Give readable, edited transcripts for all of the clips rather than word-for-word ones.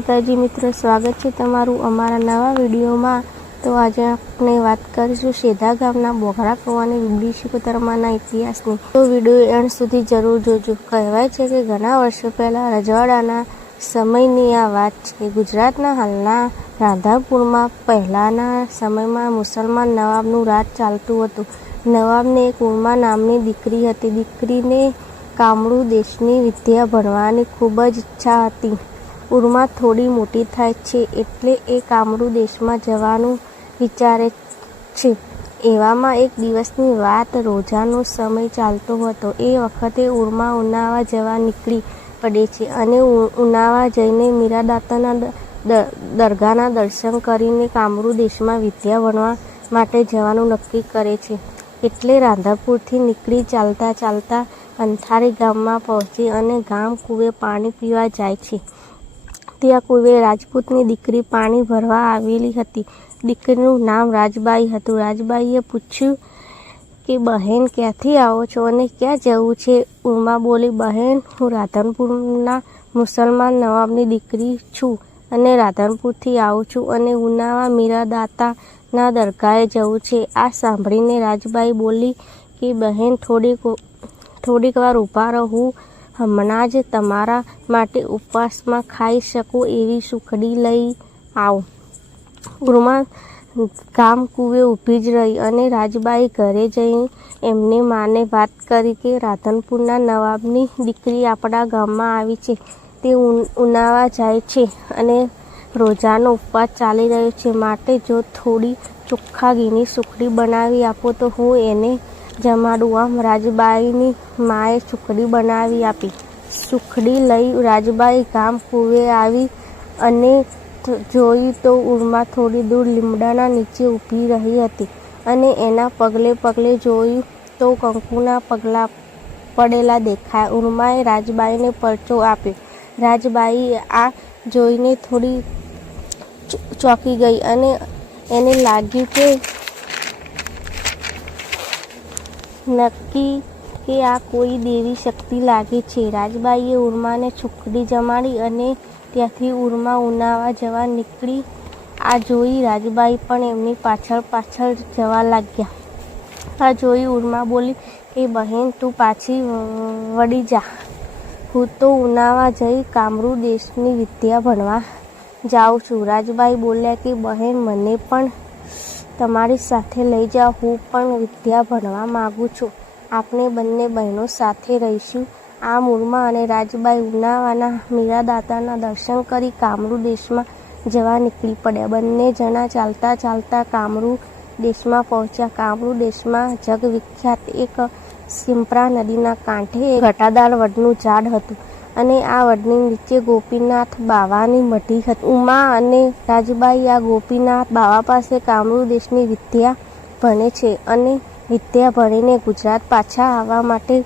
માતાજી મિત્રો, સ્વાગત છે તમારું અમારા નવા વિડીયોમાં। તો આજે આપણે વાત કરીશું શેધા ગામના બોઘરા કૂવાની બીબડી સિકોતરમાંના ઇતિહાસની। તો વિડીયો એન્ડ સુધી જરૂર જોજો। કહેવાય છે કે ઘણા વર્ષો પહેલાં રજવાડાના સમયની આ વાત છે। ગુજરાતના હાલના રાધનપુરમાં પહેલાંના સમયમાં મુસલમાન નવાબનું રાજ ચાલતું હતું। નવાબને એક ઉમા નામની દીકરી હતી। દીકરીને કામરૂ દેશની વિદ્યા ભણવાની ખૂબ જ ઈચ્છા હતી। ઉર્મા થોડી મોટી થાય છે એટલે એ કામરૂ દેશમાં જવાનું વિચારે છે। એવામાં એક દિવસની વાત, રોજાનો સમય ચાલતો હતો। એ વખતે ઉર્મા ઉનાવા જવા નીકળી પડે છે અને ઉનાવા જઈને મીરાદાતાના દરગાહના દર્શન કરીને કામરૂ દેશમાં વિદ્યા ભણવા માટે જવાનું નક્કી કરે છે। એટલે રાધનપુરથી નીકળી ચાલતા ચાલતા અંથારી ગામમાં પહોંચે અને ગામ કૂવે પાણી પીવા જાય છે। ત્યાં કૂવે રાજપૂતની દીકરી પાણી ભરવા આવેલી હતી। દીકરીનું નામ રાજબાઈ હતું। રાજબાઈએ પૂછ્યું કે બહેન, ક્યાંથી આવો છો અને ક્યાં જવું છે? ઉમા બોલી, બહેન, હું રાધનપુરના મુસલમાન નવાબની દીકરી છું અને રાધનપુરથી આવું છું અને ઉનાવા મીરાદાતાના દરગાહે જવું છે। આ સાંભળીને રાજબાઈ બોલી કે બહેન, થોડીક વાર ઊભા રહો, હું હમણાં જ તમારા માટે ઉપવાસમાં ખાઈ શકું એવી સુખડી લઈ આવું। ઉર્મા ગામ કૂવે ઊભી જ રહી અને રાજબાઈ ઘરે જઈ એમને માને વાત કરી કે રાધનપુરના નવાબની દીકરી આપણા ગામમાં આવી છે। તે ઉનાવા જાય છે અને રોજાનો ઉપવાસ ચાલી રહ્યો છે, માટે જો થોડી ચોખ્ખા ઘીની સુખડી બનાવી આપો તો હું એને જમાડું। આમ રાજબાઈની માએ સુખડી બનાવી આપી। સુખડી લઈ રાજબાઈ ગામ કૂવે આવી અને જોયું તો ઉર્મા થોડી દૂર લીમડાના નીચે ઊભી રહી હતી અને એના પગલે પગલે જોયું તો કંકુના પગલાં પડેલા દેખાયા। ઉર્માએ રાજબાઈને પરચો આપ્યો। રાજબાઈ આ જોઈને થોડી ચોંકી ગઈ અને એને લાગ્યું કે નક્કી કે આ કોઈ દેવી શક્તિ લાગે છે। રાજબાઈએ ઉર્માને સુખડી જમાડી અને ત્યાંથી ઉર્મા ઉનાવા જવા નીકળી। આ જોઈ રાજબાઈ પણ એમની પાછળ પાછળ જવા લાગ્યા। આ જોઈ ઉર્મા બોલી કે બહેન, તું પાછી વળી જા, હું તો ઉનાવા જઈ કામરૂ દેશની વિદ્યા ભણવા જાઉં છું। રાજબાઈ બોલ્યા કે બહેન, મને પણ તમારી સાથે લઈ જાઓ, હું પણ વિદ્યા ભણવા માગું છું। આપણે બંને બહેનો સાથે રહીશું। આમ ઉર્મા અને રાજબાઈ ઉનાવાના મીરાદાતાના દર્શન કરી કામરૂ દેશમાં જવા નીકળી પડ્યા। બંને જણા ચાલતા ચાલતા કામરૂ દેશમાં પહોંચ્યા। કામરૂ દેશમાં જગવિખ્યાત એક સિંપરા નદીના કાંઠે એક ઘટાદાર વડનું ઝાડ હતું અને આ વડની નીચે ગોપીનાથ બાવાની મઢી હતી। ઉમા અને રાજબાઈ આ ગોપીનાથ બાવા પાસે કામરૂ દેશની વિદ્યા ભણે છે અને વિદ્યા ભણીને ગુજરાત પાછા આવવા માટે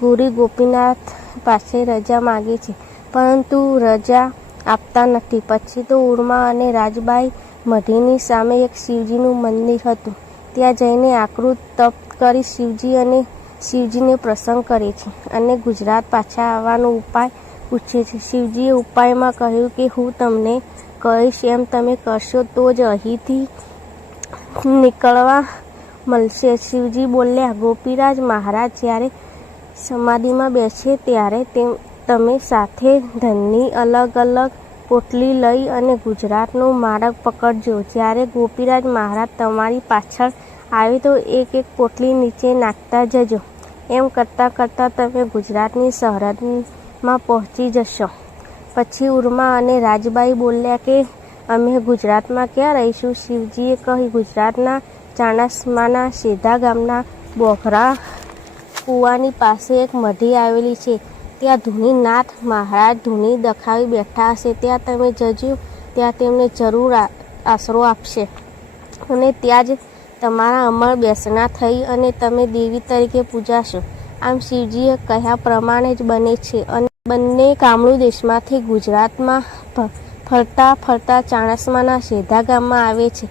ગુરુ ગોપીનાથ પાસે રજા માગે છે, પરંતુ રજા આપતા નથી। પછી તો ઉર્મા અને રાજબાઈ મઢીની સામે એક શિવજીનું મંદિર હતું, ત્યાં જઈને આકરું તપ કરી શિવજીને પ્રસન્ન કરે છે અને ગુજરાત પાછા આવવાનો ઉપાય પૂછે છે। શિવજીએ ઉપાયમાં કહ્યું કે હું તમને કહીશ એમ તમે કરશો તો જ અહીંથી નીકળવા મળશે। શિવજી બોલ્યા, ગોપીરાજ મહારાજ જ્યારે સમાધિમાં બેસે ત્યારે તમે સાથે ધનની અલગ અલગ પોટલી લઈ અને ગુજરાતનો માર્ગ પકડજો। જ્યારે ગોપીરાજ મહારાજ તમારી પાછળ આવે તો એક એક પોટલી નીચે નાખતા જજો। એમ કરતાં કરતાં તમે ગુજરાતની સરહદમાં પહોંચી જશો। પછી ઉર્મા અને રાજબાઈ બોલ્યા કે અમે ગુજરાતમાં ક્યાં રહીશું? શિવજીએ કહ્યું, ગુજરાતના ચાણસ્માના શેધા ગામના બોઘરા કૂવાની પાસે એક મઢી આવેલી છે, ત્યાં ધૂનીનાથ મહારાજ ધૂની દખાવી બેઠા હશે। ત્યાં તમે જજો, ત્યાં તેમને જરૂર આશરો આપશે અને ત્યાં જ તમારા અમર બેસણા થઈ અને તમે દેવી તરીકે પૂજાશો। આમ શિવજીએ કહ્યા પ્રમાણે જ બને છે અને બંને કામરૂ દેશમાંથી ગુજરાતમાં ફરતા ફરતા ચાણસ્માના શેધા ગામમાં આવે છે।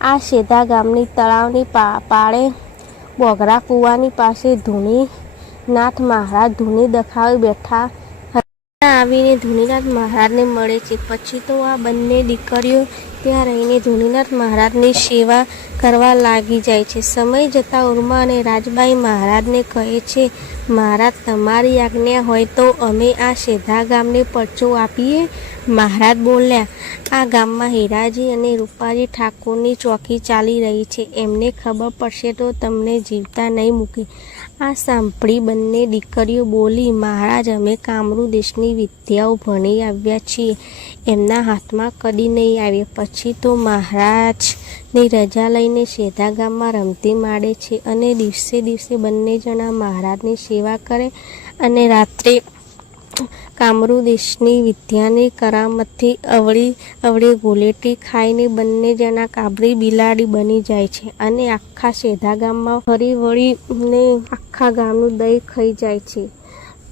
આ શેધા ગામની તળાવની પાળે બોઘરા કૂવાની પાસે ધૂનીનાથ મહારાજ ધૂની દખાવી બેઠા હતા। આવીને ધૂનીનાથ મહારાજને મળે છે. પછી તો આ બંને દીકરીઓ ત્યાં રહીને ધૂનીનાથ મહારાજની સેવા કરવા લાગી જાય છે. સમય જતાં ઉર્મા અને રાજબાઈ મહારાજને કહે છે, મહારાજ, તમારી આજ્ઞા હોય તો અમે આ સેધા ગામને પરચો આપીએ. મહારાજ બોલ્યા, આ ગામમાં હીરાજી અને રૂપાજી ઠાકોરની ચોકી ચાલી રહી છે. એમને ખબર પડશે તો તમને જીવતા નહીં મૂકે. આ સાંભળી બંને દીકરીઓ બોલી, મહારાજ, અમે કામરૂ દેશની વિદ્યાઓ ભણી આવ્યા છીએ, એમના હાથમાં કદી નહીં આવ્યા. પછી તો મહારાજની રજા લઈને સેધા ગામમાં રમતી માંડે છે અને દિવસે દિવસે બંને જણા મહારાજની સેવા કરે અને રાત્રે કામરૂ દેશની વિદ્યાની કરામતથી અવળી ગુલેટી ખાઈને બંને જણા કાબરી બિલાડી બની જાય છે અને આખા સેધા ગામમાં ફરી વળીને આખા ગામનું દહીં ખાઈ જાય છે.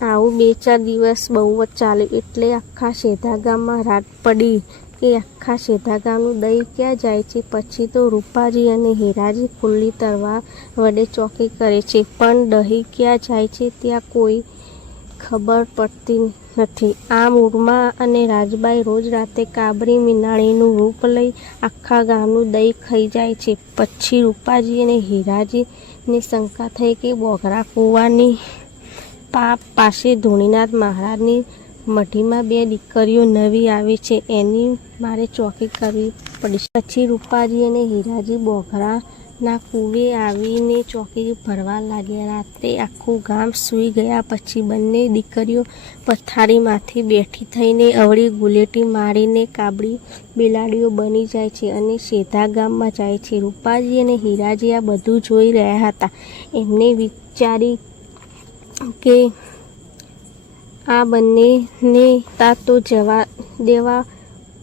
આવું 2-4 દિવસ બહુ જ ચાલ્યું. એટલે આખા સેધા ગામમાં રાત પડી કે આખા સેધા ગામનું દહીં ક્યાં જાય છે. પછી તો રૂપાજી અને હીરાજી ખુલ્લી તલવાર વડે ચોકી કરે છે, પણ દહીં ક્યાં જાય છે ત્યાં કોઈ ખબર પડતી નથી. આમ ઉર્મા અને રાજબાઈ રોજ રાતે કાબરી મીનાણીનું રૂપ લઈ આખા ગામનું દહીં ખાઈ જાય છે. પછી રૂપાજી અને હીરાજીને શંકા થઈ કે બોઘરા કૂવાની પાસે ધૂનીનાથ મહારાજની મઢીમાં 2 દીકરીઓ નવી આવી છે, એની મારે ચોકી કરવી પડી. પછી રૂપાજી અને હીરાજી બોઘરાના કૂવે આવીને ચોકી ભરવા લાગ્યા. રાત્રે આખું ગામ સૂઈ ગયા પછી બંને દીકરીઓ પથારીમાંથી બેઠી થઈને અવળી ગુલેટી મારીને કાબરી બિલાડીઓ બની જાય છે અને સેધા ગામમાં જાય છે. રૂપાજી અને હીરાજી આ બધું જોઈ રહ્યા હતા. એમને વિચારી કે આ બંનેને તા તો જવા દેવા,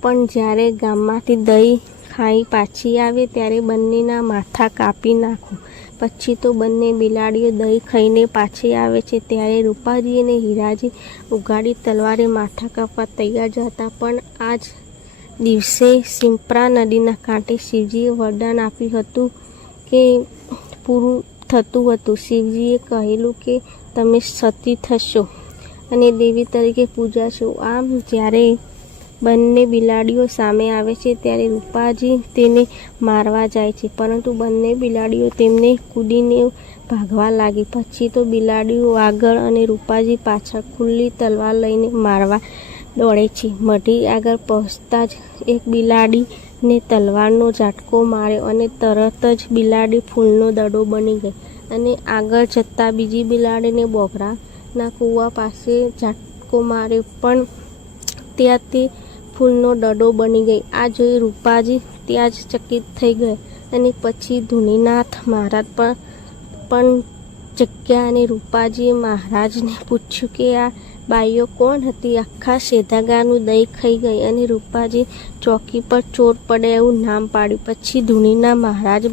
પણ જ્યારે ગામમાંથી દહીં ખાઈ પાછી આવે ત્યારે બંનેના માથા કાપી નાખું. પછી તો બંને બિલાડીઓ દહીં ખાઈને પાછી આવે છે ત્યારે રૂપાજી અને હીરાજી ઉઘાડી તલવારે માથા કાપવા તૈયાર જ હતા. પણ આ જ દિવસે સિંપરા નદીના કાંઠે શિવજીએ વરદાન આપ્યું હતું કે પૂરું થતું હતું. શિવજીએ કહેલું કે તમે સતી થશો અને દેવી તરીકે પૂજાશો. આમ જ્યારે બંને બિલાડીઓ સામે આવે છે ત્યારે રૂપાજી તેને મારવા જાય છે, પરંતુ બંને બિલાડીઓ તેમને કૂદીને ભાગવા લાગી. પછી તો બિલાડીઓ આગળ અને રૂપાજી પાછળ ખુલ્લી તલવાર લઈને મારવા દોડે છે. મઢી આગળ પહોંચતા જ એક બિલાડીને તલવારનો ઝાટકો માર્યો અને તરત જ બિલાડી ફૂલનો દડો બની ગઈ અને આગળ જતાં બીજી બિલાડીને બોઘરાના કૂવા પાસે ઝાટકો માર્યો, પણ ત્યાં તે ફૂલનો દડો બની ગઈ. આ જોઈ રૂપાજી ત્યાં જ ચકિત થઈ ગઈ અને પછી ધૂનીનાથ મહારાજ પણ જગ્યા અને રૂપાજીએ મહારાજને પૂછ્યું કે આ બાઈઓ કોણ હતી? આખા સેધા ગામનું દહીં ખાઈ ગઈ અને રૂપાજી ચોકી પર ચોર પડે એવું નામ પાડ્યું. પછી ધૂનીના મહારાજ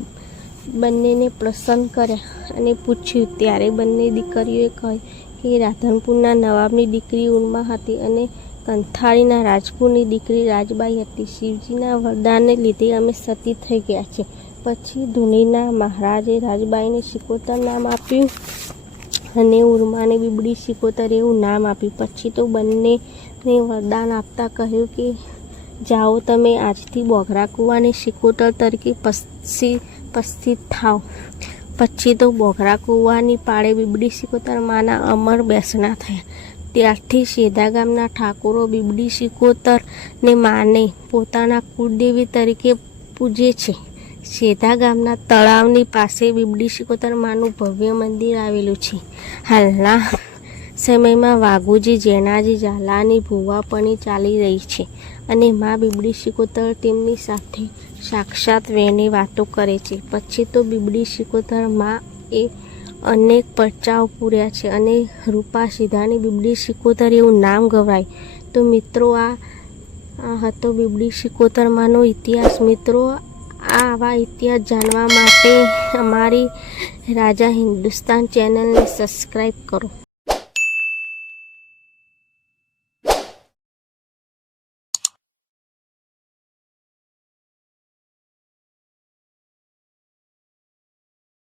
બંનેને પ્રસન્ન કર્યા અને પૂછ્યું ત્યારે બંને દીકરીઓએ કહ્યું કે રાધનપુરના નવાબની દીકરી ઉર્મા હતી અને કંથાળીના રાજપુરની દીકરી રાજબાઈ હતી. શિવજીના વરદાનને લીધે અમે સતી થઈ ગયા છે. પછી ધૂનીના મહારાજે રાજબાઈને સિકોતર નામ આપ્યું અને ઉર્માને બીબડી સિકોતર એવું નામ આપ્યું. પછી તો બંનેને વરદાન આપતા કહ્યું કે જાઓ, તમે આજથી બોઘરા કૂવાની સિકોતર તરીકે પસ્થિત થાવ. પછી તો બોઘરા કૂવાની પાળે બીબડી સિકોતર માના અમર બેસણા થયા. ત્યારથી સેધા ગામના ઠાકોરો બીબડી સિકોતરને માને પોતાના કુળદેવી તરીકે પૂજે છે. સેધા ગામના તળાવની પાસે બીબડી સિકોતર માનું ભવ્ય મંદિર આવેલું છે. હાલના સમયમાં વાઘુજી જેનાજી ઝાલાની ભૂવાપણી ચાલી રહી છે અને મા બીબડી સિકોતર તેમની સાથે સાક્ષાત વેણી વાતો કરે છે. પછી તો બીબડી સિકોતર મા એ અનેક પરચાઓ પૂર્યા છે અને રૂપા સીધાની બીબડી સિકોતર એવું નામ ગવાય. તો મિત્રો, આ હતો બીબડી સિકોતર માનો ઇતિહાસ. મિત્રો, આવા ઇતિહાસ જાણવા માટે અમારી રાજા હિન્દુસ્તાન ચેનલને સબસ્ક્રાઈબ કરો.